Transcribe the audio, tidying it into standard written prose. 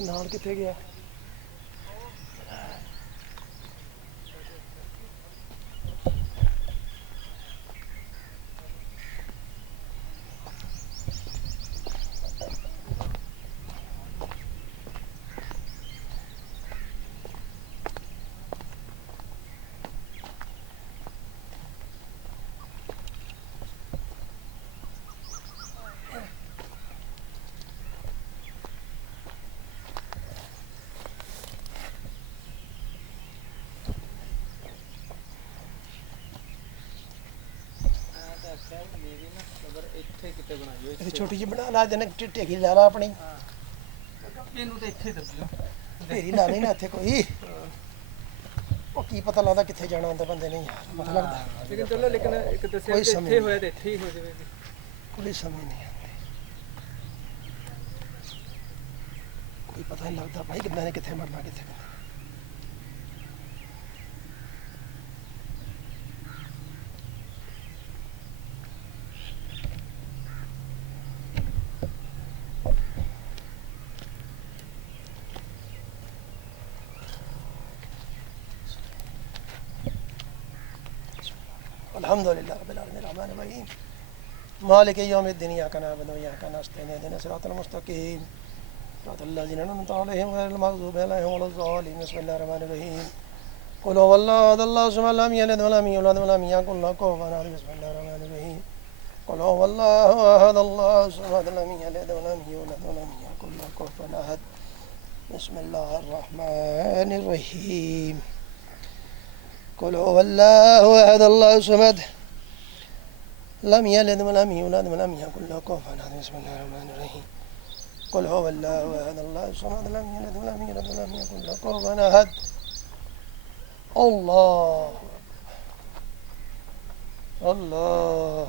ਨਾਲ ਕਿੱਥੇ ਗਿਆ? छोटी जी बना ला देने टेकी ला ला अपनी ढेरी ला नहीं ना इत्थे कोई की पता लगता कित्थे जाना होंदा बंदे ने यार पता लगता लेकिन चलो लेकिन एक दस्सिया कि इत्थे होया ते इत्थे ही हो जावे कोई समझ नहीं आती कोई पता नहीं लगता भाई किन्ना ने कित्थे मरना कित्थे अल्हम्दुलिल्लाह रब्बिल आलमीन रहमान रहीम मालिक यौमिद्दीन इय्याका नअबुदु व इय्याका नस्तईन इहदिना सिरातल मुस्तकीम सिरातल लज़ीना अनअमता अलैहिम गैरिल मग़ज़ूबि अलैहिम वलद्दालिन बिस्मिल्लाहिर रहमानिर रहीम क़ुल हुवल्लाहु अहद अल्लाहु समद लम यलिद व लम यूलद व लम यकुल लहु कुफुवन अहद बिस्मिल्लाहिर रहमानिर रहीम क़ुल हुवल्लाहु अहद अल्लाहु समद लम यलिद व लम यूलद व लम यकुल लहु कुफुवन अहद बिस्मिल्लाहिर रहमानिर रहीम قل هو الله أحد الله الصمد لم يلد ولم يولد ولم يكن له كفوا أحد بسم الله الرحمن الرحيم قل هو الله أحد الله الصمد لم يلد ولم يولد ولم يكن له كفوا أحد الله الله